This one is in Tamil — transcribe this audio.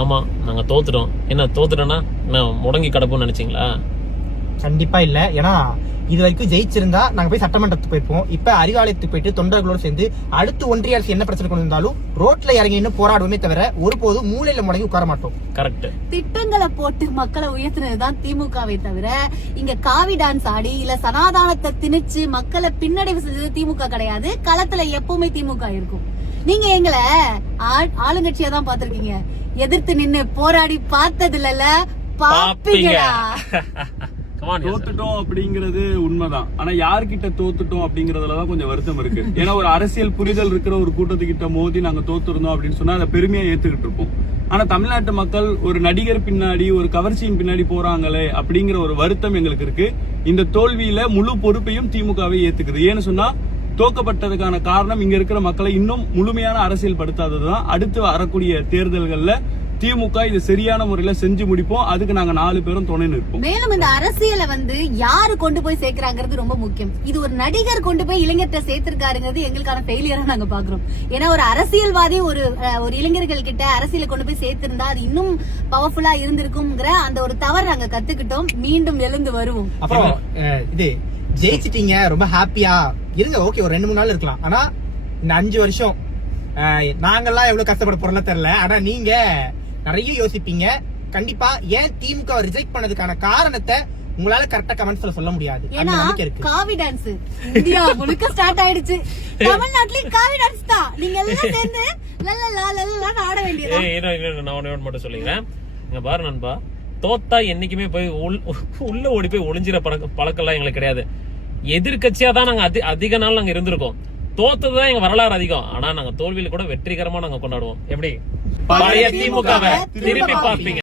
ஆமா நாங்க தோத்துட்டோம். என்ன தோத்துட்டோம்னா என்ன முடங்கி கிடப்போம்னு நினைச்சீங்களா? கண்டிப்பா இல்ல. ஏன்னா இது வரைக்கும் ஜெயிச்சிருந்தா நாங்க போய் சட்டமன்றத்துக்கு போயிருப்போம். இப்ப அறிவாலயத்துக்கு போயிட்டு தொண்டர்களோடு சேர்ந்து அடுத்து ஒன்றிய அரசு என்ன பிரச்சனை கொண்டு வந்தாலும் ரோட்ல இறங்கி இன்னும் போராடுவோமே தவிர ஒருபோதும் மூலையில முடங்கி உட்கார மாட்டோம். கரெக்ட். திட்டங்களை போட்டு மக்களை உயர்த்தினதுதான் திமுகவை தவிர இங்க காவி டான்ஸ் ஆடி இல்ல சனாதானத்தை திணிச்சு மக்களை பின்னடைவு செஞ்சது திமுக கிடையாது. களத்துல எப்பவுமே திமுக இருக்கும். நீங்க எங்களை ஆளுங்கட்சியா தான் பாத்திருக்கீங்க. எதிர்த்து நின்னு போராடி பார்த்தது இல்ல, பாப்பீங்கடா. தோத்துட்டோம் அப்படிங்கறது உண்மைதான். ஆனா யார்கிட்ட தோத்துட்டோம் அப்படிங்கறதுலதான் கொஞ்சம் வருத்தம் இருக்கு. ஏன்னா ஒரு அரசியல் புரிதல் இருக்கிற ஒரு கூட்டத்துக்கிட்ட மோதி நாங்க தோத்துருந்தோம் அப்படின்னு சொன்னா அதை பெருமையா ஏத்துக்கிட்டு இருப்போம். ஆனா தமிழ்நாட்டு மக்கள் ஒரு நடிகர் பின்னாடி ஒரு கவர்ச்சியின் பின்னாடி போறாங்களே அப்படிங்கிற ஒரு வருத்தம் எங்களுக்கு இருக்கு. இந்த தோல்வியில முழு பொறுப்பையும் திமுகவை ஏத்துக்குது. ஏன்னு சொன்னா தோக்கப்பட்டதுக்கான காரணம் இங்க இருக்கிற மக்களை இன்னும் முழுமையான அரசியல் படுத்தாததுதான். அடுத்து வரக்கூடிய தேர்தல்கள்ல திமுக இது சரியான முறையில செஞ்சு முடிப்போம். அதுக்கு நாங்க 4 பேரும் துணை நிற்போம். மேலும் இந்த அரசியலை யாரு கொண்டு போய் சேர்க்கிறாங்கிறது ரொம்ப முக்கியம். இது ஒரு நடிகர் கொண்டு போய் இளைஞர்கிட்ட சேர்த்திருக்காருங்கிறது எங்களுக்கான ஃபெயிலியரா நாங்க பாக்குறோம். ஏன்னா ஒரு அரசியல்வாதி ஒரு இளைஞர்கள் கிட்ட அரசியலை கொண்டு போய் சேர்த்திருந்தா அது இன்னும் பவர்ஃபுல்லா இருந்திருக்கும்ங்கிற அந்த ஒரு தவறு நாங்க கத்துக்கிட்டோம். மீண்டும் எழுந்து வருவோம். அப்புறம் இது ஜெயிச்சிட்டீங்க, ரொம்ப ஹாப்பியா இருங்க. ஓகே, ஒரு 2-3 நாள் இருக்கலாம். ஆனா இந்த 5 வருஷம் நாங்கெல்லாம் எவ்வளவு கஷ்டப்பட போறோம்னு தெரியல. ஆனா நீங்க நிறைய யோசிப்பீங்க. கண்டிப்பா ஏன் திமுக ரிஜெக்ட் பண்ணதுக்கான காரணத்தை உங்களால கரெக்டா கமெண்ட்ஸ்ல சொல்ல முடியாது. ஏன்னா காவி டான்ஸ் இந்தியா முழுக்க ஸ்டார்ட் ஆயிடுச்சு. தமிழ்நாட்டுலயும் காவி டான்ஸ் தான். நீங்க எல்லாம் சேர்ந்து லல்லா ஆட வேண்டியது. நான் ஒண்ணு மட்டும் சொல்லிக்கிறேன். இங்க பாரு நண்பா, தோத்தா என்னைக்குமே போய் உள்ள ஓடி போய் ஒளிஞ்சிற பழக்கம் எல்லாம் எங்களுக்கு கிடையாது. எதிர்கட்சியா தான் நாங்க அதிக நாள் நாங்க இருந்திருக்கோம். தோத்ததுதான் எங்க வரலாறு அதிகம். ஆனா நாங்க தோல்வியில கூட வெற்றிகரமா நாங்க கொண்டாடுவோம். எப்படி பழைய திமுகவை திரும்பி பார்ப்பீங்க.